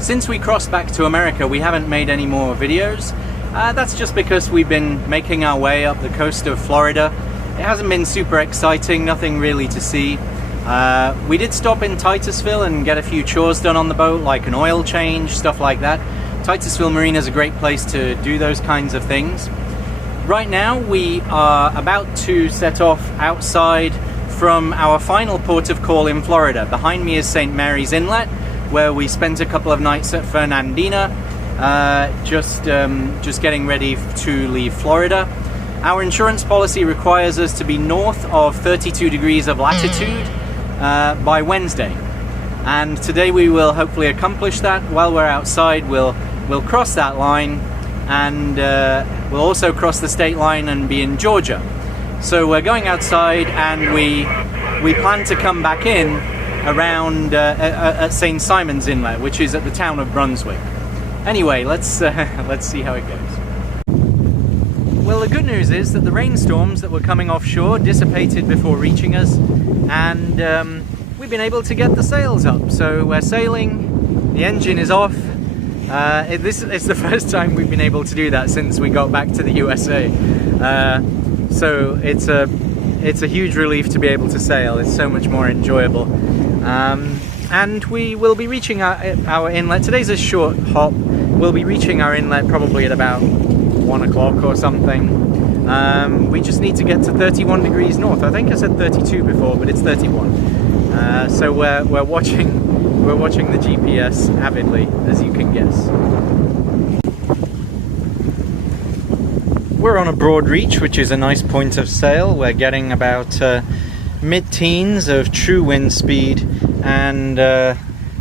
Since we crossed back to America, we haven't made any more videos. That's just because we've been making our way up the coast of Florida. It hasn't been super exciting, nothing really to see. We did stop in Titusville and get a few chores done on the boat, like an oil change, stuff like that. Titusville Marina is a great place to do those kinds of things. Right now we are about to set off outside from our final port of call in Florida. Behind me is St. Mary's Inlet, where we spent a couple of nights at Fernandina, just getting ready to leave Florida. Our insurance policy requires us to be north of 32 degrees of latitude by Wednesday, and today we will hopefully accomplish that. While we're outside, we'll cross that line, and we'll also cross the state line and be in Georgia. So we're going outside, and we plan to come back in around at St. Simon's Inlet, which is at the town of Brunswick. Anyway, let's see how it goes. Well, the good news is that the rainstorms that were coming offshore dissipated before reaching us, and we've been able to get the sails up. So we're sailing, the engine is off. This is the first time we've been able to do that since we got back to the USA. So it's a huge relief to be able to sail. It's so much more enjoyable. And we will be reaching our inlet. Today's a short hop. We'll be reaching our inlet probably at about 1 o'clock or something. We just need to get to 31 degrees north. I think I said 32 before, but it's 31. So we're watching the GPS avidly, as you can guess. We're on a broad reach, which is a nice point of sail. We're getting about mid-teens of true wind speed, and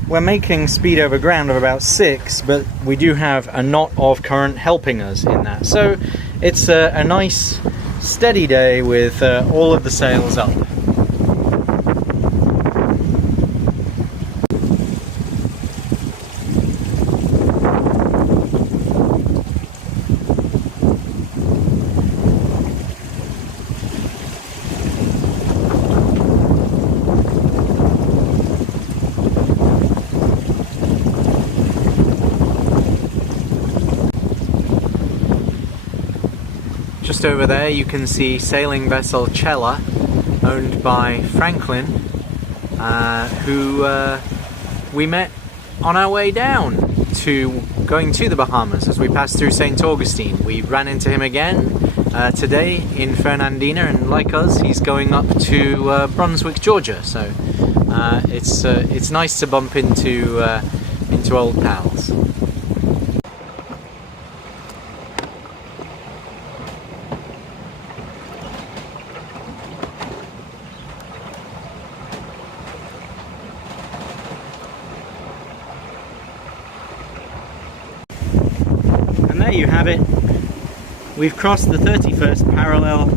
we're making speed over ground of about 6, but we do have a knot of current helping us in that. So it's a nice steady day with all of the sails up. Just over there you can see sailing vessel Cella, owned by Franklin, who we met on our way down to going to the Bahamas as we passed through St. Augustine. We ran into him again today in Fernandina, and like us, he's going up to Brunswick, Georgia. So it's nice to bump into old pals. There you have it. We've crossed the 31st parallel,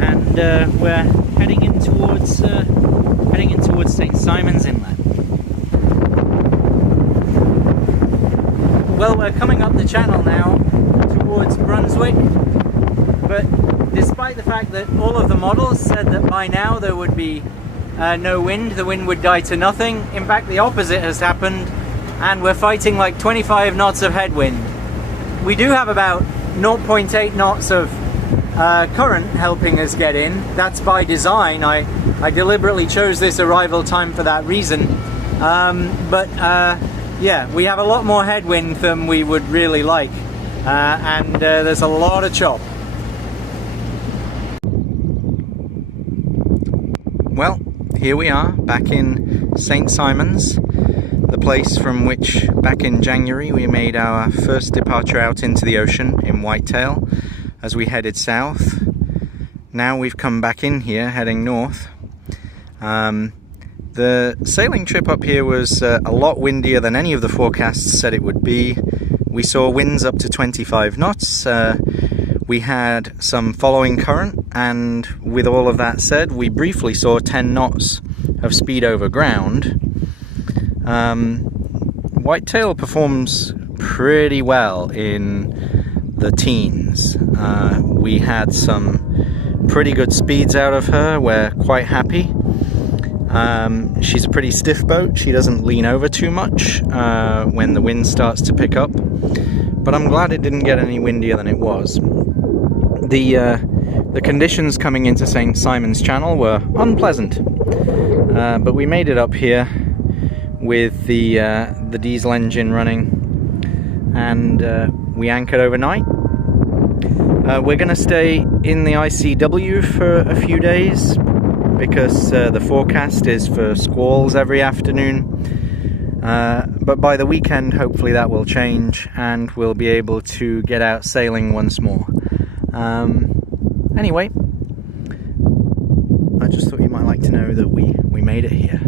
and we're heading in towards St. Simon's Inlet. Well, we're coming up the channel now towards Brunswick, but despite the fact that all of the models said that by now there would be no wind, the wind would die to nothing, in fact the opposite has happened. And we're fighting like 25 knots of headwind. We do have about 0.8 knots of current helping us get in. That's by design. I deliberately chose this arrival time for that reason. Yeah, we have a lot more headwind than we would really like. And there's a lot of chop. Well, here we are back in St. Simon's. The place from which back in January we made our first departure out into the ocean in Whitetail as we headed south. Now we've come back in here heading north. The sailing trip up here was a lot windier than any of the forecasts said it would be. We saw winds up to 25 knots. We had some following current, and with all of that said, we briefly saw 10 knots of speed over ground. Whitetail performs pretty well in the teens. We had some pretty good speeds out of her. We're quite happy. She's a pretty stiff boat. She doesn't lean over too much when the wind starts to pick up, but I'm glad it didn't get any windier than it was. The conditions coming into St. Simon's Channel were unpleasant, but we made it up here with the diesel engine running, and we anchored overnight. We're going to stay in the ICW for a few days because the forecast is for squalls every afternoon, but by the weekend hopefully that will change and we'll be able to get out sailing once more. Anyway, I just thought you might like to know that we made it here.